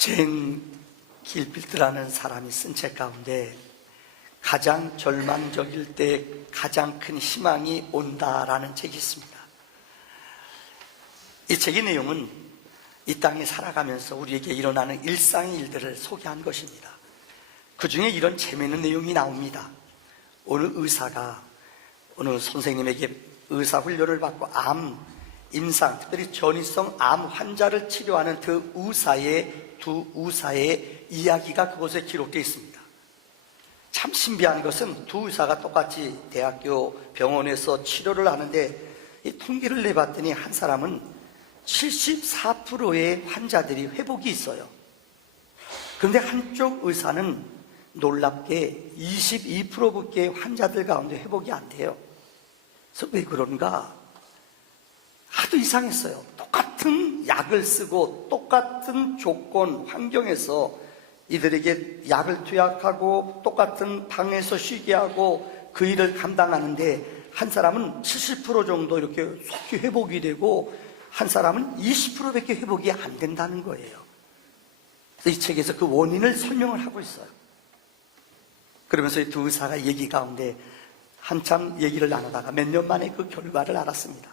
젠 길필드라는 사람이 쓴 책 가운데 가장 절망적일 때 가장 큰 희망이 온다라는 책이 있습니다. 이 책의 내용은 이 땅에 살아가면서 우리에게 일어나는 일상의 일들을 소개한 것입니다. 그 중에 이런 재미있는 내용이 나옵니다. 어느 의사가 어느 선생님에게 의사훈련을 받고 암, 임상, 특별히 전이성 암 환자를 치료하는 두 의사의 이야기가 그곳에 기록되어 있습니다. 참 신비한 것은 두 의사가 똑같이 대학교 병원에서 치료를 하는데 이 통계를 내봤더니 한 사람은 74%의 환자들이 회복이 있어요. 그런데 한쪽 의사는 놀랍게 22%밖에 환자들 가운데 회복이 안 돼요. 그래서 왜 그런가? 하도 이상했어요. 똑같은 약을 쓰고 똑같은 조건, 환경에서 이들에게 약을 투약하고 똑같은 방에서 쉬게 하고 그 일을 감당하는데 한 사람은 70% 정도 이렇게 속히 회복이 되고 한 사람은 20%밖에 회복이 안 된다는 거예요. 그래서 이 책에서 그 원인을 설명을 하고 있어요. 그러면서 이 두 의사가 얘기 가운데 한참 얘기를 나누다가 몇 년 만에 그 결과를 알았습니다.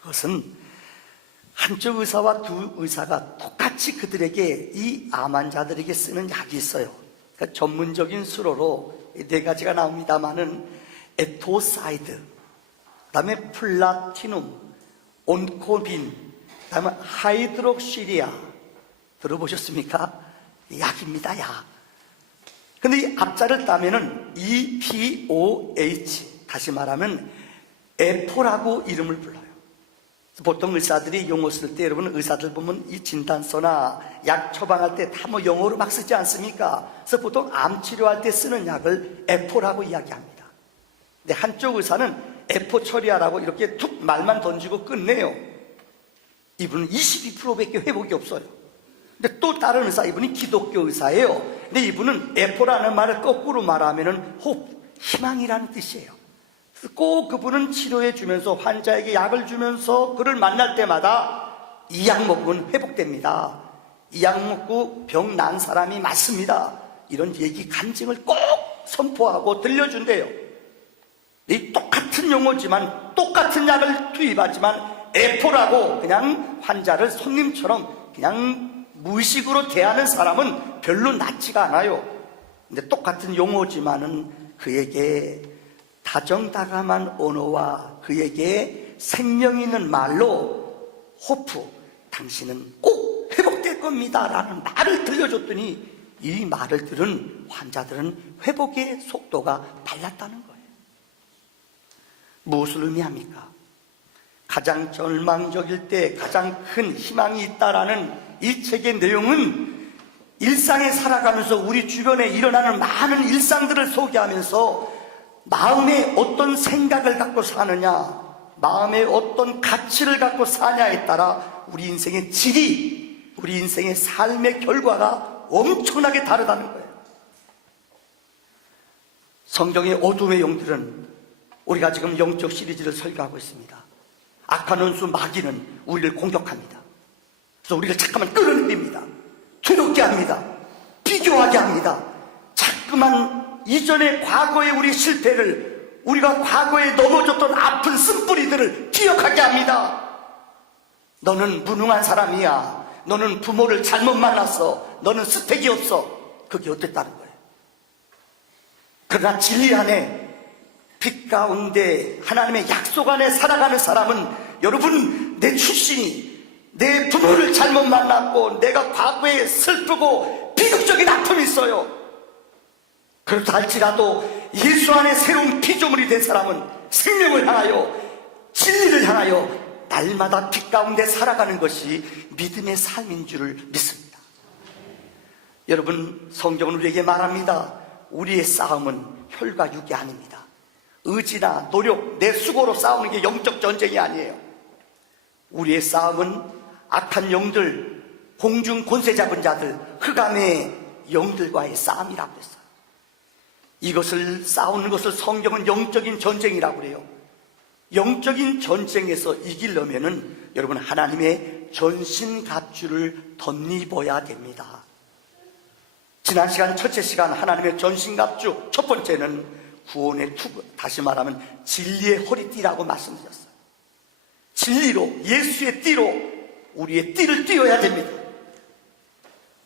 그것은 한쪽 의사와 두 의사가 똑같이 그들에게 이 암 환자들에게 쓰는 약이 있어요. 그러니까 전문적인 수로로 네 가지가 나옵니다만은 에토사이드, 그 다음에 플라티눔, 온코빈, 그 다음에 하이드록시리아. 들어보셨습니까? 약입니다, 약. 근데 이 앞자를 따면은 EPOH, 다시 말하면 에포라고 이름을 불러요. 보통 의사들이 용어 쓸 때 여러분 의사들 보면 이 진단서나 약 처방할 때 다 뭐 영어로 막 쓰지 않습니까? 그래서 보통 암 치료할 때 쓰는 약을 에포라고 이야기합니다. 근데 한쪽 의사는 에포 처리하라고 이렇게 툭 말만 던지고 끝내요. 이분은 22%밖에 회복이 없어요. 근데 또 다른 의사, 이분이 기독교 의사예요. 근데 이분은 에포라는 말을 거꾸로 말하면은 hope, 희망이라는 뜻이에요. 꼭 그분은 치료해 주면서 환자에게 약을 주면서 그를 만날 때마다 이 약 먹으면 회복됩니다. 이 약 먹고 병 난 사람이 맞습니다. 이런 얘기 간증을 꼭 선포하고 들려준대요. 이 똑같은 용어지만 똑같은 약을 투입하지만 에포라고 그냥 환자를 손님처럼 그냥 무의식으로 대하는 사람은 별로 낫지가 않아요. 근데 똑같은 용어지만은 그에게 다정다감한 언어와 그에게 생명 있는 말로 호프, 당신은 꼭 회복될 겁니다 라는 말을 들려줬더니 이 말을 들은 환자들은 회복의 속도가 달랐다는 거예요. 무엇을 의미합니까? 가장 절망적일 때 가장 큰 희망이 있다라는 이 책의 내용은 일상에 살아가면서 우리 주변에 일어나는 많은 일상들을 소개하면서 마음에 어떤 생각을 갖고 사느냐, 마음에 어떤 가치를 갖고 사냐에 따라 우리 인생의 질이, 우리 인생의 삶의 결과가 엄청나게 다르다는 거예요. 성경의 어둠의 영들은 우리가 지금 영적 시리즈를 설교하고 있습니다. 악한 원수 마귀는 우리를 공격합니다. 그래서 우리를 잠깐만 끌어내립니다. 두렵게 합니다. 비교하게 합니다. 자꾸만 이전의 과거의 우리 실패를, 우리가 과거에 넘어졌던 아픈 쓴뿌리들을 기억하게 합니다. 너는 무능한 사람이야. 너는 부모를 잘못 만났어. 너는 스펙이 없어. 그게 어땠다는 거예요. 그러나 진리 안에 빛 가운데 하나님의 약속 안에 살아가는 사람은 여러분, 내 출신이, 내 부모를 잘못 만났고 내가 과거에 슬프고 비극적인 아픔이 있어요. 그렇다 할지라도 예수 안에 새로운 피조물이 된 사람은 생명을 향하여, 진리를 향하여 날마다 빛 가운데 살아가는 것이 믿음의 삶인 줄을 믿습니다. 여러분, 성경은 우리에게 말합니다. 우리의 싸움은 혈과 육이 아닙니다. 의지나 노력, 내 수고로 싸우는 게 영적 전쟁이 아니에요. 우리의 싸움은 악한 영들, 공중 권세 잡은 자들, 흑암의 영들과의 싸움이라고 했어요. 이것을 싸우는 것을 성경은 영적인 전쟁이라고 그래요. 영적인 전쟁에서 이기려면은 여러분 하나님의 전신갑주를 덧입어야 됩니다. 지난 시간 첫째 시간 하나님의 전신갑주 첫 번째는 구원의 투구, 다시 말하면 진리의 허리띠라고 말씀드렸어요. 진리로, 예수의 띠로 우리의 띠를 띄어야 됩니다.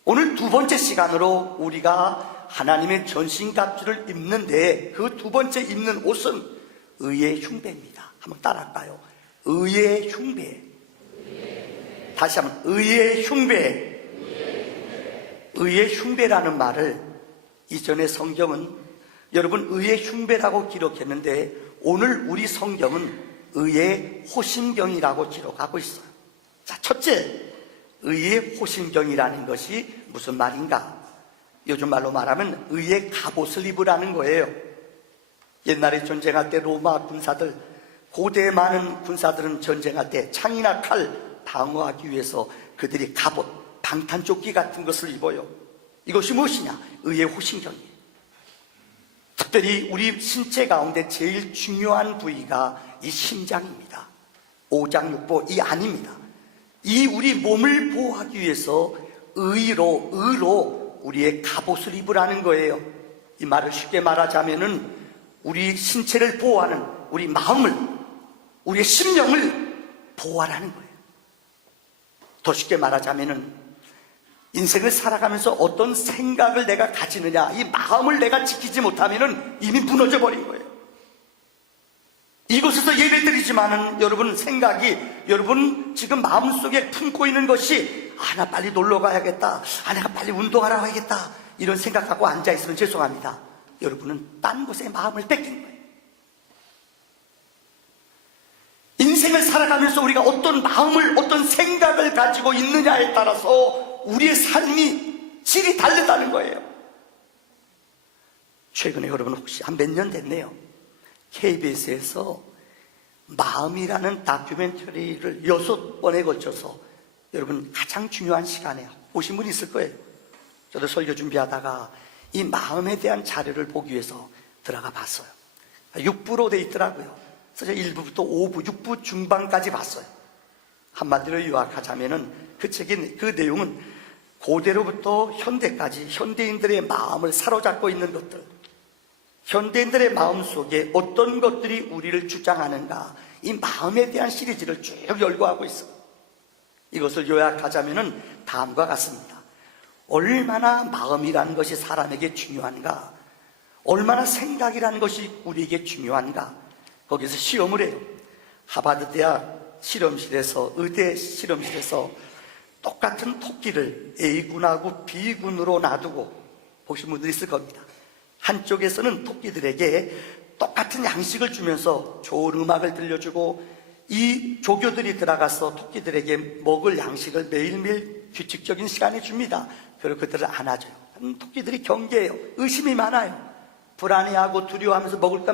오늘 두 번째 시간으로 우리가 하나님의 전신갑주를 입는데 그 두 번째 입는 옷은 의의 흉배입니다. 한번 따라할까요? 의의 흉배. 다시 한번 의의 흉배. 의의 흉배라는 말을 이전의 성경은 여러분 의의 흉배라고 기록했는데 오늘 우리 성경은 의의 호심경이라고 기록하고 있어요. 자, 첫째, 의의 호심경이라는 것이 무슨 말인가? 요즘 말로 말하면 의의 갑옷을 입으라는 거예요. 옛날에 전쟁할 때 로마 군사들, 고대에 많은 군사들은 전쟁할 때 창이나 칼 방어하기 위해서 그들이 갑옷, 방탄조끼 같은 것을 입어요. 이것이 무엇이냐? 의의 호심경이에요. 특별히 우리 신체 가운데 제일 중요한 부위가 이 심장입니다. 오장육부 이 안입니다. 이 우리 몸을 보호하기 위해서 의로 우리의 갑옷을 입으라는 거예요. 이 말을 쉽게 말하자면은 우리 신체를 보호하는 우리 마음을, 우리의 심령을 보호하라는 거예요. 더 쉽게 말하자면은 인생을 살아가면서 어떤 생각을 내가 가지느냐, 이 마음을 내가 지키지 못하면은 이미 무너져 버린 거예요. 이곳에서 예배 드리지만은 여러분 생각이, 여러분 지금 마음속에 품고 있는 것이 나 빨리 놀러 가야겠다, 내가 빨리 운동하러 가야겠다, 이런 생각하고 앉아있으면 죄송합니다. 여러분은 딴 곳에 마음을 뺏긴 거예요. 인생을 살아가면서 우리가 어떤 마음을, 어떤 생각을 가지고 있느냐에 따라서 우리의 삶이 질이 다르다는 거예요. 최근에 여러분 혹시 한 몇 년 됐네요. KBS에서 마음이라는 다큐멘터리를 6번에 걸쳐서 여러분 가장 중요한 시간에 보신 분이 있을 거예요. 저도 설교 준비하다가 이 마음에 대한 자료를 보기 위해서 들어가 봤어요. 6부로 돼 있더라고요. 그래서 1부부터 5부, 6부 중반까지 봤어요. 한마디로 요약하자면은 그 책인 그 내용은 고대로부터 현대까지 현대인들의 마음을 사로잡고 있는 것들, 현대인들의 마음 속에 어떤 것들이 우리를 주장하는가, 이 마음에 대한 시리즈를 쭉 열거하고 있어요. 이것을 요약하자면은 다음과 같습니다. 얼마나 마음이라는 것이 사람에게 중요한가, 얼마나 생각이라는 것이 우리에게 중요한가. 거기서 시험을 해요. 하버드 대학 실험실에서, 의대 실험실에서 똑같은 토끼를 A군하고 B군으로 놔두고, 보신 분들 있을 겁니다. 한쪽에서는 토끼들에게 똑같은 양식을 주면서 좋은 음악을 들려주고, 이 조교들이 들어가서 토끼들에게 먹을 양식을 매일매일 규칙적인 시간에 줍니다. 그리고 그들을 안아줘요. 토끼들이 경계해요. 의심이 많아요. 불안해하고 두려워하면서 먹을까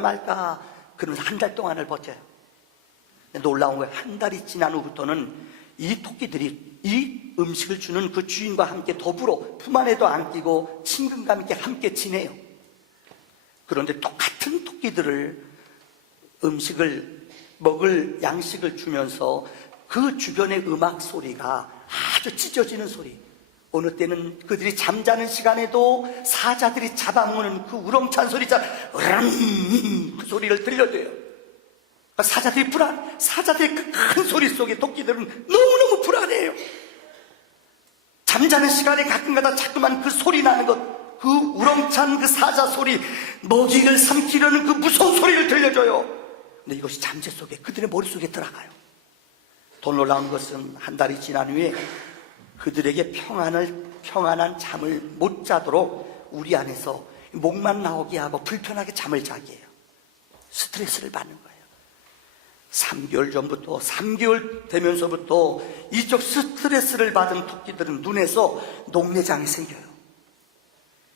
말까. 그러면서 한 달 동안을 버텨요. 놀라운 거예요. 한 달이 지난 후부터는 이 토끼들이 이 음식을 주는 그 주인과 함께 더불어 품 안에도 안기고 친근감 있게 함께 지내요. 그런데 똑같은 토끼들을 음식을 먹을 양식을 주면서 그 주변의 음악 소리가 아주 찢어지는 소리, 어느 때는 그들이 잠자는 시간에도 사자들이 잡아먹는 그 우렁찬 소리자, 그 소리를 들려줘요. 사자들이 사자들의 그 큰 소리 속에 토끼들은 너무너무 불안해요. 잠자는 시간에 가끔가다 자꾸만 그 소리 나는 것, 그 우렁찬 그 사자 소리, 먹이를 삼키려는 그 무서운 소리를 들려줘요. 근데 이것이 잠재 속에, 그들의 머릿속에 들어가요. 더 놀라운 것은 한 달이 지난 후에 그들에게 평안한 잠을 못 자도록 우리 안에서 목만 나오게 하고 불편하게 잠을 자게 해요. 스트레스를 받는 거예요. 3개월 전부터, 3개월 되면서부터 이쪽 스트레스를 받은 토끼들은 눈에서 녹내장이 생겨요.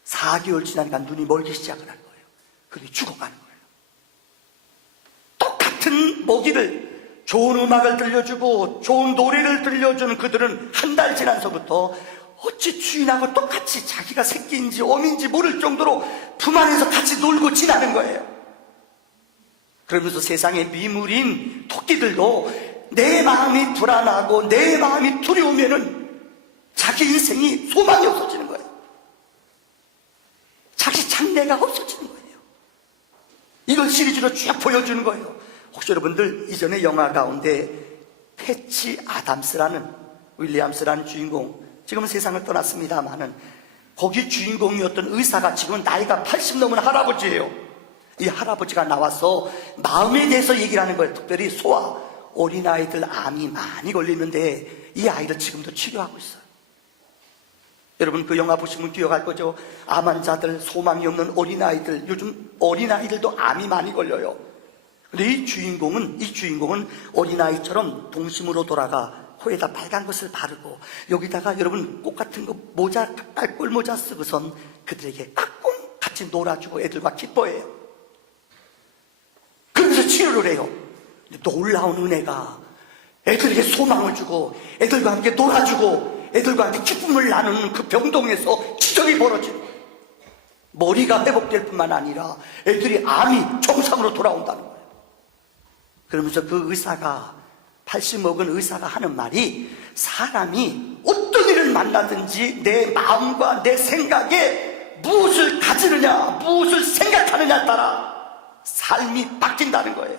4개월 지나니까 눈이 멀기 시작을 하는 거예요. 그들이 죽어가는 거예요. 똑같은 먹이를, 좋은 음악을 들려주고 좋은 노래를 들려주는 그들은 한 달 지나서부터 어찌 주인하고 똑같이 자기가 새끼인지 어민지 모를 정도로 품 안에서 같이 놀고 지나는 거예요. 그러면서 세상의 미물인 토끼들도 내 마음이 불안하고 내 마음이 두려우면은 자기 인생이 소망이 없어지는 거예요. 자기 장래가 없어지는 거예요. 이걸 시리즈로 쭉 보여주는 거예요. 혹시 여러분들 이전에 영화 가운데 패치 아담스라는, 윌리엄스라는 주인공, 지금은 세상을 떠났습니다만은 거기 주인공이었던 의사가 지금은 나이가 80 넘은 할아버지예요. 이 할아버지가 나와서 마음에 대해서 얘기를 하는 거예요. 특별히 소아, 어린아이들 암이 많이 걸리는데 이 아이를 지금도 치료하고 있어요. 여러분 그 영화 보시면 기억할 거죠. 암 환자들, 소망이 없는 어린아이들, 요즘 어린아이들도 암이 많이 걸려요. 근데 이 주인공은 어린아이처럼 동심으로 돌아가 코에다 빨간 것을 바르고 여기다가 여러분 꽃 같은 거 모자, 깔꼴 모자 쓰고선 그들에게 가끔 같이 놀아주고 애들과 기뻐해요. 그러면서 치료를 해요. 놀라운 은혜가 애들에게 소망을 주고 애들과 함께 놀아주고 애들과 함께 기쁨을 나누는 그 병동에서 기적이 벌어지는 거예요. 머리가 회복될 뿐만 아니라 애들이 암이 정상으로 돌아온다는 거예요. 그러면서 그 의사가 80 먹은 의사가 하는 말이 사람이 어떤 일을 만나든지 내 마음과 내 생각에 무엇을 가지느냐 무엇을 생각하느냐에 따라 삶이 바뀐다는 거예요.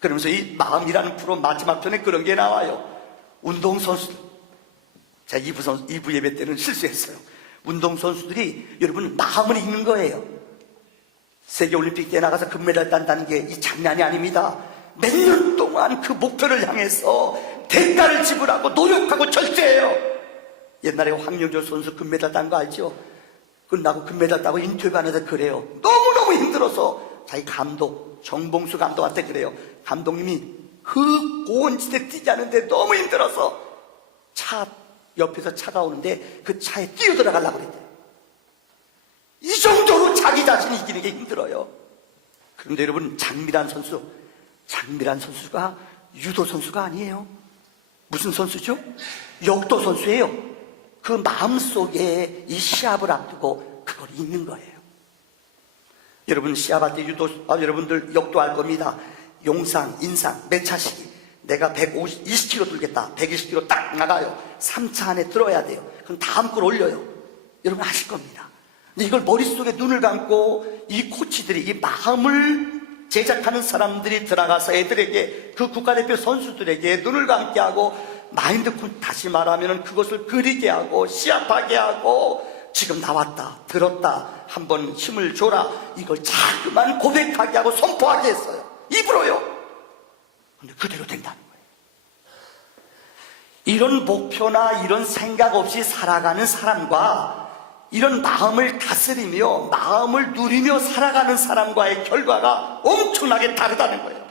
그러면서 이 마음이라는 프로 마지막 편에 그런 게 나와요. 운동선수들, 제가 2부 예배 때는 실수했어요. 운동선수들이 여러분 마음을 읽는 거예요. 세계올림픽 때 나가서 금메달 딴다는 게 이 장난이 아닙니다. 몇 년 동안 그 목표를 향해서 대가를 지불하고 노력하고 절제해요. 옛날에 황영조 선수 금메달 딴 거 알죠? 끝나고 금메달 따고 인터뷰하는데 그래요. 너무너무 힘들어서 자기 감독 정봉수 감독한테 그래요. 감독님이 그 고원지대 뛰지 않는데 너무 힘들어서 차 옆에서 차가 오는데 그 차에 뛰어들어가려고 그랬대요. 이 정도로 자기 자신이 이기는 게 힘들어요. 그런데 여러분 장미란 선수가 유도 선수가 아니에요. 무슨 선수죠? 역도 선수예요. 그 마음속에 이 시합을 앞두고 그걸 읽는 거예요. 여러분 시합할 때 여러분들 역도 할 겁니다. 용상, 인상, 매차시기. 내가 120kg 들겠다. 120kg 딱 나가요. 3차 안에 들어야 돼요. 그럼 다음 걸 올려요. 여러분 아실 겁니다. 근데 이걸 머릿속에 눈을 감고 이 코치들이 이 마음을 제작하는 사람들이 들어가서 애들에게 그 국가대표 선수들에게 눈을 감게 하고 마인드 콘 다시 말하면 그것을 그리게 하고 시합하게 하고 지금 나왔다 들었다 한번 힘을 줘라 이걸 자꾸만 고백하게 하고 선포하게 했어요. 입으로요. 근데 그대로 된다는 거예요. 이런 목표나 이런 생각 없이 살아가는 사람과 이런 마음을 다스리며 마음을 누리며 살아가는 사람과의 결과가 엄청나게 다르다는 거예요.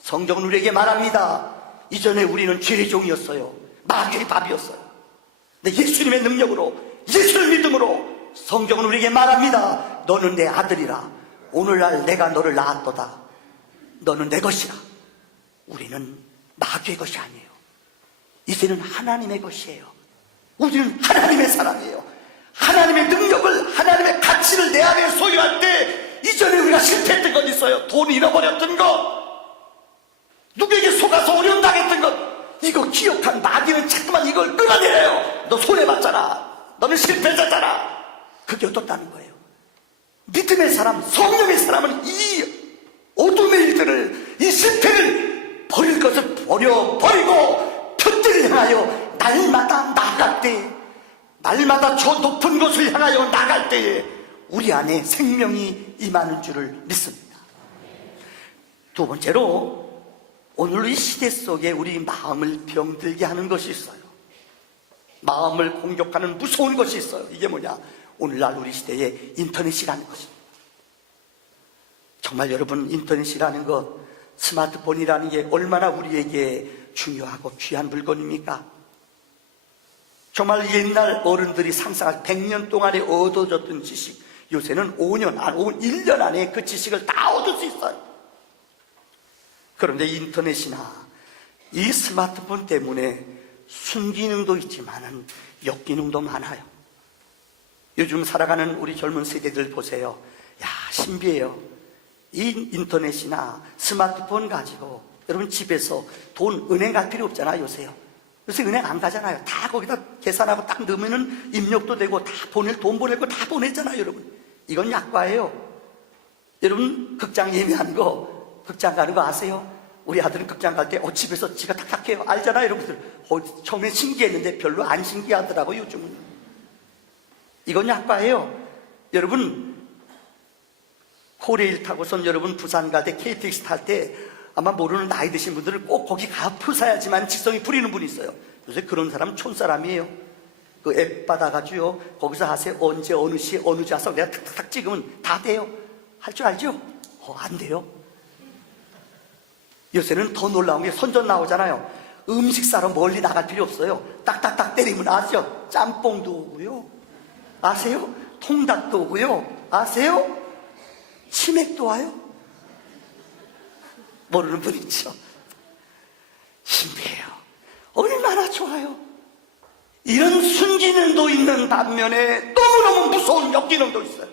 성경은 우리에게 말합니다. 이전에 우리는 죄의 종이었어요. 마귀의 밥이었어요. 근데 예수님의 능력으로 예수를 믿음으로 성경은 우리에게 말합니다. 너는 내 아들이라. 오늘날 내가 너를 낳았도다. 너는 내 것이라. 우리는 마귀의 것이 아니에요. 이제는 하나님의 것이에요. 우리는 하나님의 사람이에요. 하나님의 능력을, 하나님의 가치를 내 안에 소유할 때 이전에 우리가 실패했던 건 있어요. 돈 잃어버렸던 것, 누구에게 속아서 어려움 당했던 것, 이거 기억한 마귀는 자꾸만 이걸 끌어내려요. 너 손해봤잖아. 너는 실패자잖아. 그게 어떻다는 거예요. 믿음의 사람, 성령의 사람은 이 어둠의 일들을, 이 실패를 버릴 것을 버리고 편지를 향하여 날마다 나아갈 때, 날마다 저 높은 곳을 향하여 나갈 때에 우리 안에 생명이 임하는 줄을 믿습니다. 두 번째로 오늘 이 시대 속에 우리 마음을 병들게 하는 것이 있어요. 마음을 공격하는 무서운 것이 있어요. 이게 뭐냐? 오늘날 우리 시대에 인터넷이라는 것입니다. 정말 여러분 인터넷이라는 것, 스마트폰이라는 게 얼마나 우리에게 중요하고 귀한 물건입니까? 정말 옛날 어른들이 상상할 100년 동안에 얻어졌던 지식, 요새는 1년 안에 그 지식을 다 얻을 수 있어요. 그런데 인터넷이나 이 스마트폰 때문에 순기능도 있지만 역기능도 많아요. 요즘 살아가는 우리 젊은 세대들 보세요. 야, 신비해요. 이 인터넷이나 스마트폰 가지고 여러분 집에서 돈 은행 갈 필요 없잖아요. 요새 은행 안 가잖아요. 다 거기다 계산하고 딱 넣으면은 입력도 되고 다 돈 보낼 거 다 보냈잖아요. 여러분 이건 약과예요. 여러분 극장 예매하는 거, 극장 가는 거 아세요? 우리 아들은 극장 갈 때 집에서 지가 탁탁해요. 알잖아요 여러분들. 처음에 신기했는데 별로 안 신기하더라고요. 요즘은 이건 약과예요. 여러분 코레일 타고선 여러분 부산 갈 때 KTX 탈 때 아마 모르는 나이 드신 분들은 꼭 거기 가 표 사야지만 직성이 부리는 분이 있어요. 요새 그런 사람은 촌사람이에요. 그 앱 받아가지고요 거기서 하세요. 언제 어느 시에 어느 좌석 내가 탁탁탁 찍으면 다 돼요. 할 줄 알죠? 안 돼요. 요새는 더 놀라운 게 선전 나오잖아요. 음식 사러 멀리 나갈 필요 없어요. 딱딱딱 때리면 아시죠? 짬뽕도 오고요. 아세요? 통닭도 오고요. 아세요? 치맥도 와요. 모르는 분 있죠? 신기해요. 얼마나 좋아요. 이런 순기능도 있는 반면에 너무너무 무서운 역기능도 있어요.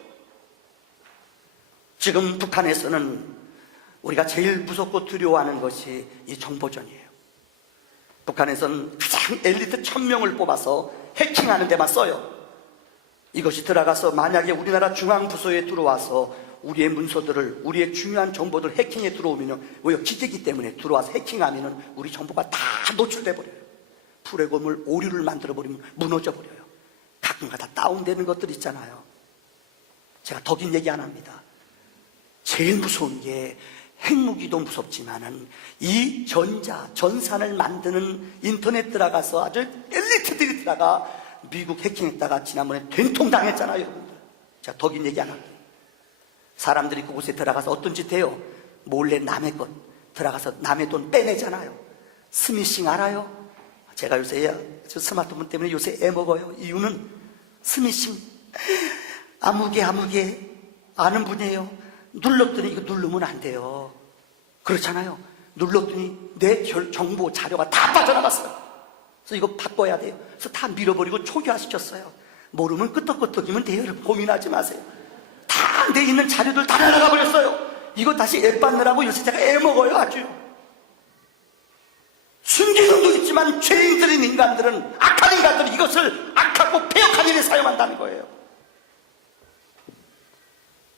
지금 북한에서는 우리가 제일 무섭고 두려워하는 것이 이 정보전이에요. 북한에서는 가장 엘리트 1000명을 뽑아서 해킹하는 데만 써요. 이것이 들어가서 만약에 우리나라 중앙부서에 들어와서 우리의 문서들을, 우리의 중요한 정보들 해킹에 들어오면, 왜요? 기계기 때문에 들어와서 해킹하면 우리 정보가 다 노출돼 버려요. 프로그램을 오류를 만들어 버리면 무너져 버려요. 가끔가다 다운되는 것들 있잖아요. 제가 더 긴 얘기 안 합니다. 제일 무서운 게 핵무기도 무섭지만은 이 전산을 만드는 인터넷 들어가서 아주 엘리트들이 들어가 미국 해킹했다가 지난번에 된통 당했잖아요, 여러분들. 제가 더 긴 얘기 안 합니다. 사람들이 그곳에 들어가서 어떤 짓 해요? 몰래 남의 것 들어가서 남의 돈 빼내잖아요. 스미싱 알아요? 제가 요새 저 스마트폰 때문에 요새 애 먹어요. 이유는 스미싱. 아무개 아는 분이에요. 눌렀더니 이거 누르면 안 돼요. 그렇잖아요. 눌렀더니 내 정보 자료가 다 빠져나갔어요. 그래서 이거 바꿔야 돼요. 그래서 다 밀어버리고 초기화시켰어요. 모르면 끄떡끄떡이면 돼요. 여러분 고민하지 마세요. 다 내 있는 자료들 다 날아가 버렸어요. 이거 다시 앱 받느라고 요새 제가 애 먹어요. 아주 순기능도 있지만 죄인들인 인간들은, 악한 인간들은 이것을 악하고 폐역한 일에 사용한다는 거예요.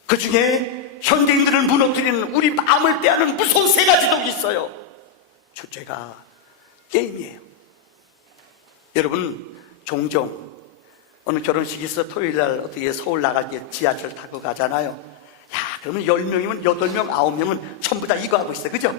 그 중에 현대인들을 무너뜨리는, 우리 마음을 빼앗는 무서운 세 가지 독이 있어요. 첫째가 게임이에요. 여러분 종종 어느 결혼식이 있어 토요일날 어떻게 서울 나갈 때 지하철 타고 가잖아요. 야, 그러면 10명이면 8명, 9명은 전부 다 이거 하고 있어요. 그죠?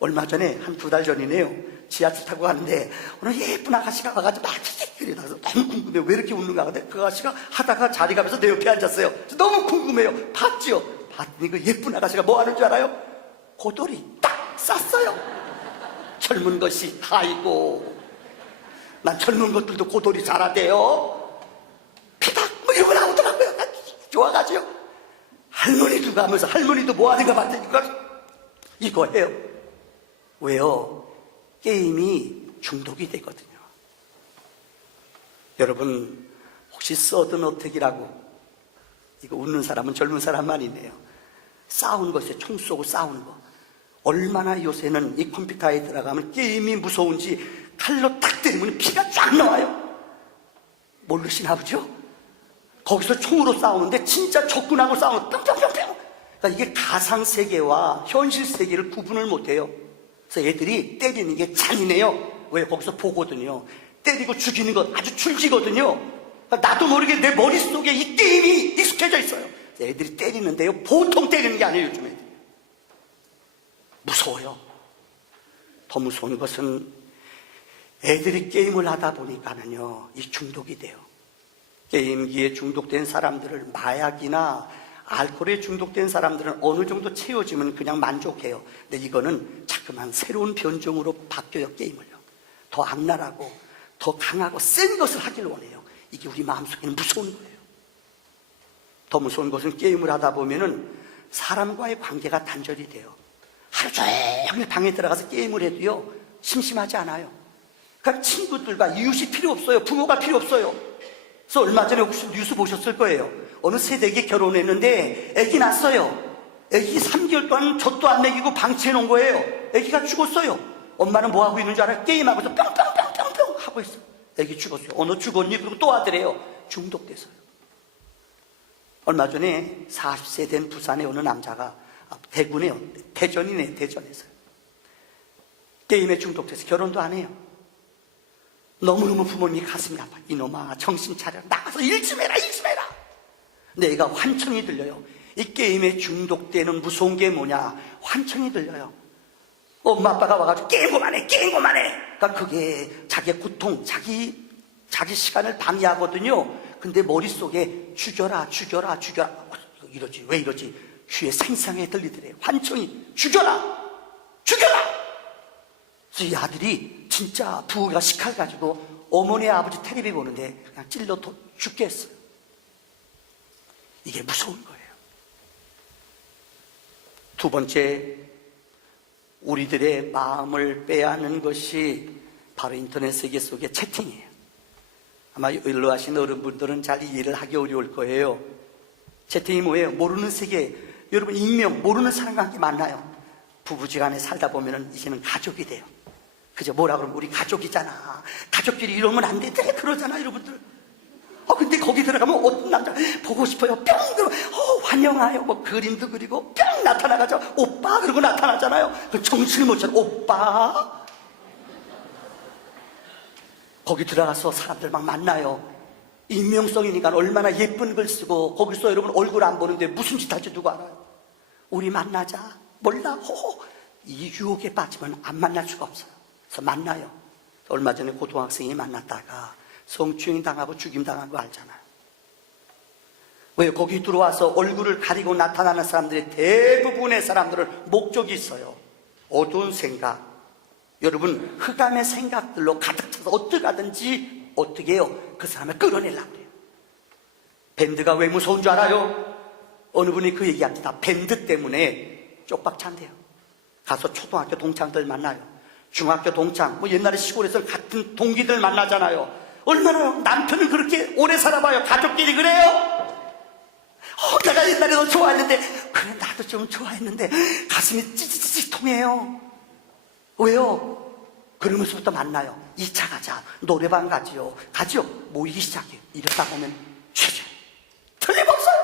얼마 전에 한 2달 전이네요. 지하철 타고 가는데 오늘 예쁜 아가씨가 와가지고 막 그래서 너무 궁금해요. 왜 이렇게 웃는가 하는데 그 아가씨가 하다가 자리 가면서 내 옆에 앉았어요. 너무 궁금해요. 봤죠? 봤더니 그 예쁜 아가씨가 뭐 하는 줄 알아요? 고돌이 딱 쌌어요. 젊은 것이 아이고, 난 젊은 것들도 고돌이 잘하대요. 피닥 뭐 이런 거 나오더라고요. 좋아가지고 할머니도 가면서 할머니도 뭐 하는가 봤더니 이거 해요. 왜요? 게임이 중독이 되거든요. 여러분 혹시 서든어택이라고, 이거 웃는 사람은 젊은 사람만이네요. 싸우는 것에 총 쏘고 싸우는 거. 얼마나 요새는 이 컴퓨터에 들어가면 게임이 무서운지 칼로 딱 때리면 피가 쫙 나와요. 모르시나 보죠? 거기서 총으로 싸우는데 진짜 적군하고 싸우는 뿅뿅뿅뿅. 그러니까 이게 가상세계와 현실세계를 구분을 못해요. 그래서 애들이 때리는 게 잔인해요. 왜? 거기서 보거든요. 때리고 죽이는 것 아주 출지거든요. 그러니까 나도 모르게 내 머릿속에 이 게임이 익숙해져 있어요. 애들이 때리는데요, 보통 때리는 게 아니에요. 요즘 애들이 무서워요. 더 무서운 것은 애들이 게임을 하다 보니까는요, 이 중독이 돼요. 게임기에 중독된 사람들을, 마약이나 알코올에 중독된 사람들은 어느 정도 채워지면 그냥 만족해요. 근데 이거는 자꾸만 새로운 변종으로 바뀌어요. 게임을요. 더 악랄하고 더 강하고 센 것을 하길 원해요. 이게 우리 마음속에는 무서운 거예요. 더 무서운 것은 게임을 하다 보면은 사람과의 관계가 단절이 돼요. 하루 종일 방에 들어가서 게임을 해도요, 심심하지 않아요. 그러니까 친구들과 이웃이 필요 없어요. 부모가 필요 없어요. 그래서 얼마 전에 혹시 뉴스 보셨을 거예요. 어느 세대기 결혼했는데 애기 낳았어요. 애기 3개월 동안 젖도 안 먹이고 방치해 놓은 거예요. 애기가 죽었어요. 엄마는 뭐 하고 있는 줄 알아요? 게임하고서 뿅뿅뿅뿅뿅 하고 있어요. 애기 죽었어요. 너 죽었니? 그리고 또 하더래요. 중독돼서요. 얼마 전에 40세 된 부산의 어느 남자가 대구네요. 대전에서요. 게임에 중독돼서 결혼도 안 해요. 너무너무 부모님이 가슴이 아파. 이놈아 정신 차려. 나가서 일 좀 해라. 근데 애가 환청이 들려요. 이 게임에 중독되는 무서운 게 뭐냐? 환청이 들려요. 엄마 아빠가 와가지고 게임 그만해. 그러니까 그게 자기의 고통, 자기 시간을 방해하거든요. 근데 머릿속에 죽여라. 이러지. 왜 이러지? 귀에 생생하게 들리더래요. 환청이 죽여라. 그래서 이 아들이 진짜 부부가 식칼 가지고 어머니 아버지 텔레비 보는데 그냥 찔러 죽게 했어요. 이게 무서운 거예요. 두 번째, 우리들의 마음을 빼앗는 것이 바로 인터넷 세계 속의 채팅이에요. 아마 일로 하신 어른분들은 잘 이해를 하기 어려울 거예요. 채팅이 뭐예요? 모르는 세계, 여러분 익명, 모르는 사람과 함께 만나요. 부부지간에 살다 보면은 이제는 가족이 돼요. 그죠? 뭐라 그러면 우리 가족이잖아. 가족끼리 이러면 안 돼. 그러잖아, 여러분들. 근데 거기 들어가면 어떤 남자 보고 싶어요. 뿅! 그러면 환영하여. 뭐 그림도 그리고 뿅! 나타나가죠. 오빠! 그러고 나타나잖아요. 그 정신을 못 차려. 오빠! 거기 들어가서 사람들 막 만나요. 익명성이니까 얼마나 예쁜 글 쓰고 거기서 여러분 얼굴 안 보는데 무슨 짓 할지 누구 알아요? 우리 만나자. 몰라. 이 유혹에 빠지면 안 만날 수가 없어요. 그래서 만나요. 얼마 전에 고등학생이 만났다가 성추행 당하고 죽임 당한 거 알잖아요. 왜? 거기 들어와서 얼굴을 가리고 나타나는 사람들의 대부분의 사람들은 목적이 있어요. 어두운 생각, 여러분 흑암의 생각들로 가득 차서 어떻게 하든지 어떻게 해요? 그 사람을 끌어내려고 해요. 밴드가 왜 무서운 줄 알아요? 어느 분이 그 얘기합니다. 밴드 때문에 쪽박 찬대요. 가서 초등학교 동창들 만나요. 중학교 동창, 뭐 옛날에 시골에서 같은 동기들 만나잖아요. 얼마나 남편은 그렇게 오래 살아봐요. 가족끼리 그래요? 내가 옛날에 너 좋아했는데, 그래 나도 좀 좋아했는데 가슴이 찌찌찌 통해요. 왜요? 그러면서부터 만나요. 2차 가자. 노래방 가지요. 모이기 시작해요. 이러다 보면 최저 틀림없어요.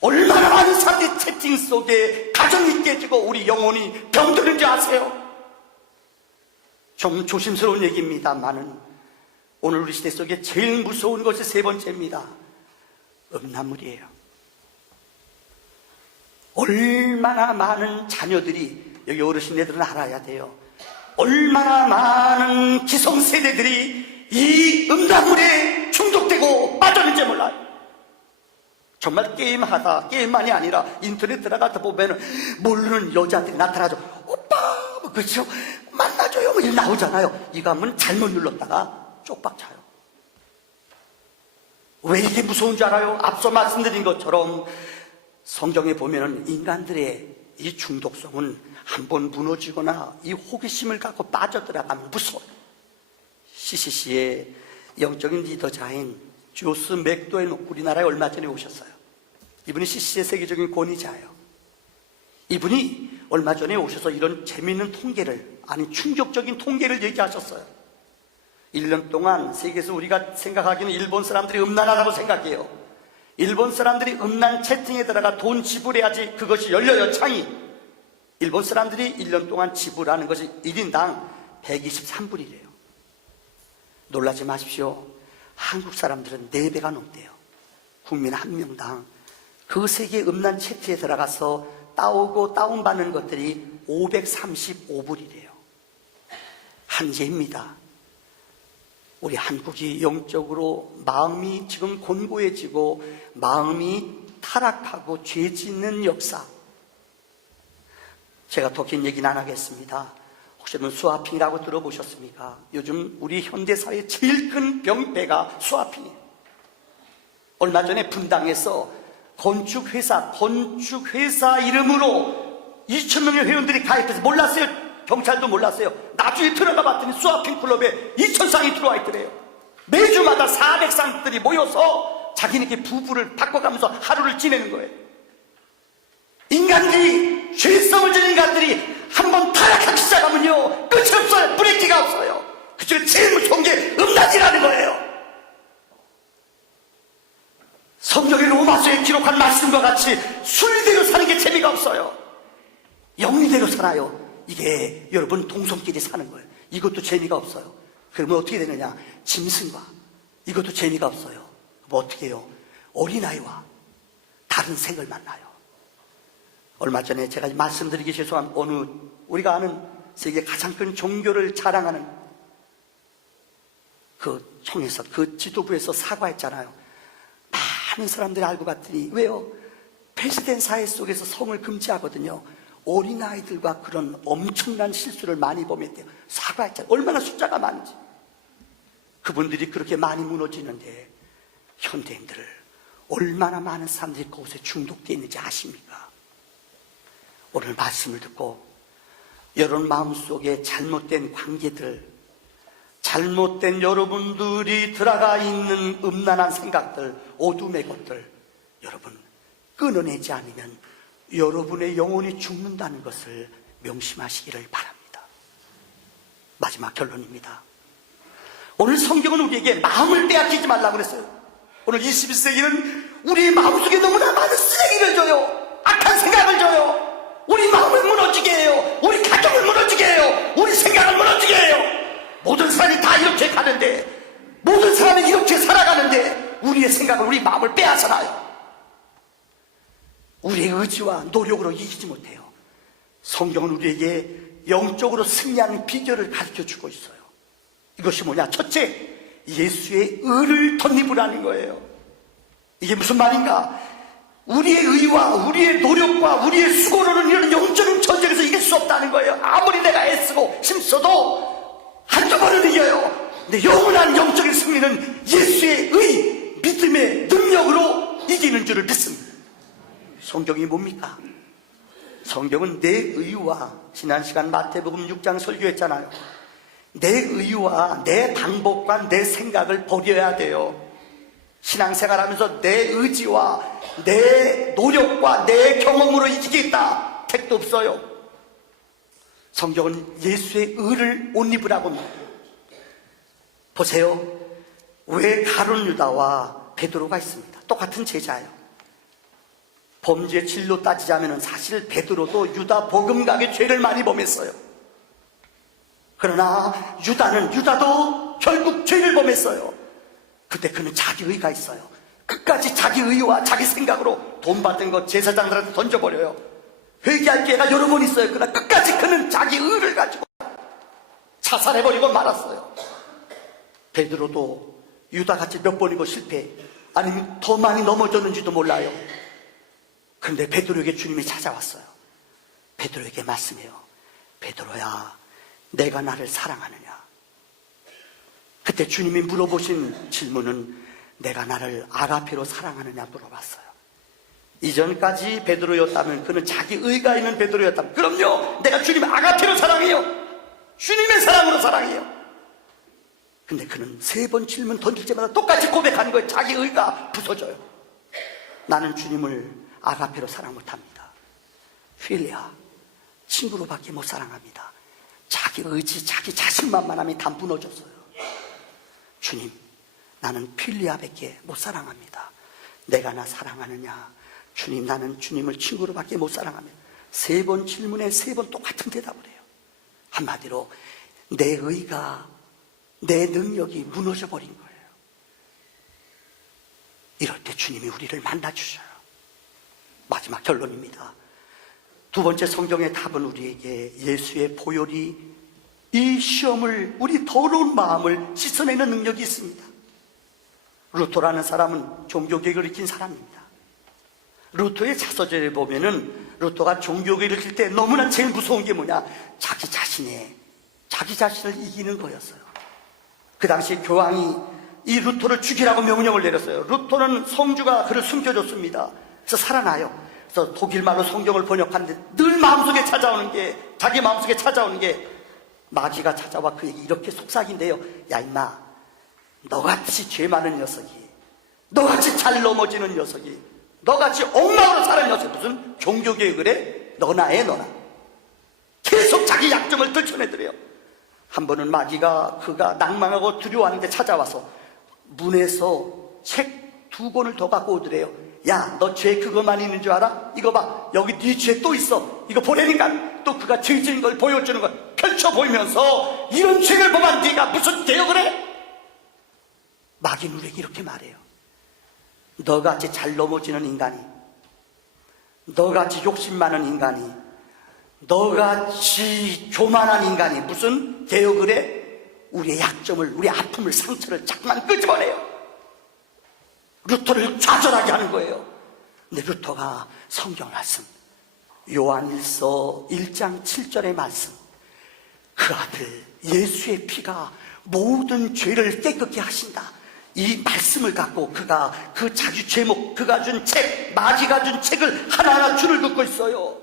얼마나 많은 사람들이 채팅 속에 가정이 깨지고 우리 영혼이 병드는지 아세요? 좀 조심스러운 얘기입니다만은 오늘 우리 시대 속에 제일 무서운 것이 세 번째입니다. 음란물이에요. 얼마나 많은 자녀들이, 여기 어르신네들은 알아야 돼요. 얼마나 많은 기성세대들이 이 음란물에 중독되고 빠졌는지 몰라요. 정말 게임만이 아니라 인터넷 들어가다 보면 모르는 여자들이 나타나죠. 오빠, 뭐 그렇죠? 만나줘요. 뭐 이렇게 나오잖아요. 이거 하면 잘못 눌렀다가 쪽박 차요. 왜 이게 무서운 줄 알아요? 앞서 말씀드린 것처럼 성경에 보면은 인간들의 이 중독성은 한번 무너지거나 이 호기심을 갖고 빠져들어가면 무서워요. CCC의 영적인 리더자인 조스 맥도웰 우리나라에 얼마 전에 오셨어요. 이분이 CCC의 세계적인 권위자예요. 이분이 얼마 전에 오셔서 이런 재미있는 통계를, 아니 충격적인 통계를 얘기하셨어요. 1년 동안 세계에서 우리가 생각하기는 일본 사람들이 음란하다고 생각해요. 일본 사람들이 음란 채팅에 들어가 돈 지불해야지 그것이 열려요, 창이. 일본 사람들이 1년 동안 지불하는 것이 1인당 123불이래요. 놀라지 마십시오. 한국 사람들은 4배가 넘대요. 국민 한 명당 그 세계 음란 채팅에 들어가서 따오고 다운받는 것들이 535불이래요. 한계입니다. 우리 한국이 영적으로 마음이 지금 곤고해지고 마음이 타락하고 죄 짓는 역사. 제가 더 긴 얘기는 안 하겠습니다. 혹시 여러분 스와핑이라고 들어보셨습니까? 요즘 우리 현대사회의 제일 큰 병폐가 스와핑이에요. 얼마 전에 분당에서 건축회사 이름으로 2,000명의 회원들이 가입해서 몰랐어요. 경찰도 몰랐어요. 나중에 들어가 봤더니 스와핑 클럽에 2,000쌍이 들어와 있더래요. 매주마다 400쌍들이 모여서 자기네끼리 부부를 바꿔가면서 하루를 지내는 거예요. 인간들이, 죄성을 지닌 인간들이 한번 타락하기 시작하면요, 끝이 없어요. 브레이크가 없어요. 그중에 제일 무서운 게 음란이라는 거예요. 성경의 로마서에 기록한 말씀과 같이 순리대로 사는 게 재미가 없어요. 영리대로 살아요. 이게 여러분 동성끼리 사는 거예요. 이것도 재미가 없어요. 그러면 어떻게 되느냐? 짐승과 이것도 재미가 없어요. 뭐 어떻게 해요? 어린아이와 다른 색을 만나요. 얼마 전에 제가 말씀드리기 죄송한 어느 우리가 아는 세계 가장 큰 종교를 자랑하는 그 총에서 그 지도부에서 사과했잖아요. 많은 사람들이 알고 봤더니 왜요? 폐쇄된 사회 속에서 성을 금지하거든요. 어린아이들과 그런 엄청난 실수를 많이 범했대요. 사과했잖아요. 얼마나 숫자가 많은지. 그분들이 그렇게 많이 무너지는데 현대인들을 얼마나 많은 사람들이 그곳에 중독되어 있는지 아십니까? 오늘 말씀을 듣고 여러분 마음속에 잘못된 관계들, 잘못된 여러분들이 들어가 있는 음란한 생각들, 어둠의 것들 여러분 끊어내지 않으면 여러분의 영혼이 죽는다는 것을 명심하시기를 바랍니다. 마지막 결론입니다. 오늘 성경은 우리에게 마음을 빼앗기지 말라고 그랬어요. 오늘 21세기는 우리의 마음속에 너무나 많은 쓰레기를 줘요. 악한 생각을 줘요. 우리 마음을 무너지게 해요. 우리 가정을 무너지게 해요. 우리 생각을 무너지게 해요. 모든 사람이 다 이렇게 가는데, 모든 사람이 이렇게 살아가는데 우리의 생각을, 우리 마음을 빼앗아놔요. 우리의 의지와 노력으로 이기지 못해요. 성경은 우리에게 영적으로 승리하는 비결을 가르쳐주고 있어요. 이것이 뭐냐? 첫째, 예수의 의를 덧입으라는 거예요. 이게 무슨 말인가? 우리의 의와 우리의 노력과 우리의 수고로는 이런 영적인 전쟁에서 이길 수 없다는 거예요. 아무리 내가 애쓰고 힘써도 한두 번은 이겨요. 근데 영원한 영적인 승리는 예수의 의, 믿음의 능력으로 이기는 줄을 믿습니다. 성경이 뭡니까? 성경은 내 의와, 지난 시간 마태복음 6장 설교했잖아요. 내 의와 내 방법과 내 생각을 버려야 돼요. 신앙생활하면서 내 의지와 내 노력과 내 경험으로 이기겠다 택도 없어요. 성경은 예수의 의를 옷 입으라고 합니다. 보세요. 왜 가룟 유다와 베드로가 있습니다. 똑같은 제자예요. 범죄 질로 따지자면 사실 베드로도 유다 버금가게 죄를 많이 범했어요. 그러나 유다도 결국 죄를 범했어요. 그때 그는 자기 의가 있어요. 끝까지 자기 의와 자기 생각으로 돈 받은 거 제사장들한테 던져버려요. 회개할 기회가 여러 번 있어요. 그러나 끝까지 그는 자기 의를 가지고 자살해버리고 말았어요. 베드로도 유다같이 몇 번이고 실패, 아니면 더 많이 넘어졌는지도 몰라요. 그런데 베드로에게 주님이 찾아왔어요. 베드로에게 말씀해요. 베드로야, 내가 나를 사랑하느냐? 그때 주님이 물어보신 질문은 내가 나를 아가페로 사랑하느냐 물어봤어요. 이전까지 베드로였다면, 그는 자기 의가 있는 베드로였다면, 그럼요, 내가 주님을 아가페로 사랑해요. 주님의 사랑으로 사랑해요. 근데 그는 3번 질문 던질 때마다 똑같이 고백하는 거예요. 자기 의가 부서져요. 나는 주님을 아가페로 사랑 못합니다. 필리아, 친구로밖에 못 사랑합니다. 자기 의지, 자기 자신만만함이 다 무너졌어요. 주님, 나는 필리아밖에 못 사랑합니다. 내가 나 사랑하느냐? 주님, 나는 주님을 친구로밖에 못 사랑합니다. 3번 질문에 3번 똑같은 대답을 해요. 한마디로 내 의가, 내 능력이 무너져 버린 거예요. 이럴 때 주님이 우리를 만나주셔요. 마지막 결론입니다. 두 번째 성경의 답은 우리에게 예수의 보혈이 이 시험을, 우리 더러운 마음을 씻어내는 능력이 있습니다. 루터라는 사람은 종교개혁을 일으킨 사람입니다. 루터의 자서전에 보면은 루터가 종교개혁을 일으킬 때 너무나 제일 무서운 게 뭐냐? 자기 자신을 이기는 거였어요. 그 당시 교황이 이 루터를 죽이라고 명령을 내렸어요. 루터는 성주가 그를 숨겨줬습니다. 그래서 살아나요. 그래서 독일말로 성경을 번역하는데 늘 마음속에 찾아오는 게, 자기 마음속에 찾아오는 게, 마귀가 찾아와 그에게 이렇게 속삭인데요. 야 임마, 너같이 죄 많은 녀석이, 너같이 잘 넘어지는 녀석이 너같이 엉망으로 살아는 녀석 무슨 종교개혁을 해? 너나 해 너나. 계속 자기 약점을 들춰내더래요. 한 번은 마귀가 그가 낭망하고 두려워하는데 찾아와서 문에서 책 2권을 더 갖고 오더래요. 야, 너 죄 그거만 있는 줄 알아? 이거 봐, 여기 네 죄 또 있어. 이거 보내니까 또 그가 죄 지은 걸 보여주는 걸 펼쳐 보이면서 이런 죄를 범한 네가 무슨 개혁을 해? 마귀는 우리에게 이렇게 말해요. 너같이 잘 넘어지는 인간이, 너같이 욕심 많은 인간이, 너같이 교만한 인간이 무슨 개혁을 해? 우리의 약점을, 우리의 아픔을, 상처를 자꾸만 끄집어내요. 루터를 좌절하게 하는 거예요. 근데 루터가 성경 말씀, 요한일서 1장 7절의 말씀, 그 아들 예수의 피가 모든 죄를 깨끗게 하신다, 이 말씀을 갖고 그가 그 자기 제목, 그가 준 책, 마귀가 준 책을 하나하나 줄을 긋고 있어요.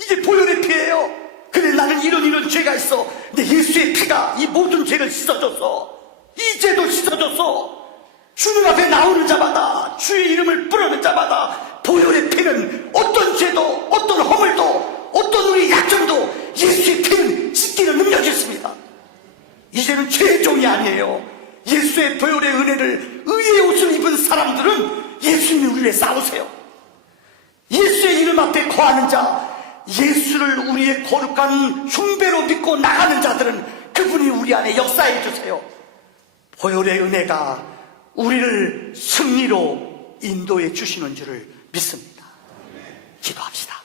이게 보혈의 피예요. 그래, 나는 이런 죄가 있어. 근데 예수의 피가 이 모든 죄를 씻어줬어. 이 죄도 씻어줬어. 주님 앞에 나오는 자마다, 주의 이름을 부르는 자마다 보혈의 피는 어떤 죄도, 어떤 허물도, 어떤 우리 약점도 예수의 피는 씻기는 능력이 있습니다. 이제는 죄의 종이 아니에요. 예수의 보혈의 은혜를, 의의 옷을 입은 사람들은 예수님이 우리 위해 싸우세요. 예수의 이름 앞에 거하는 자, 예수를 우리의 거룩한 흉배로 믿고 나가는 자들은 그분이 우리 안에 역사해 주세요. 보혈의 은혜가 우리를 승리로 인도해 주시는 줄을 믿습니다. 기도합시다.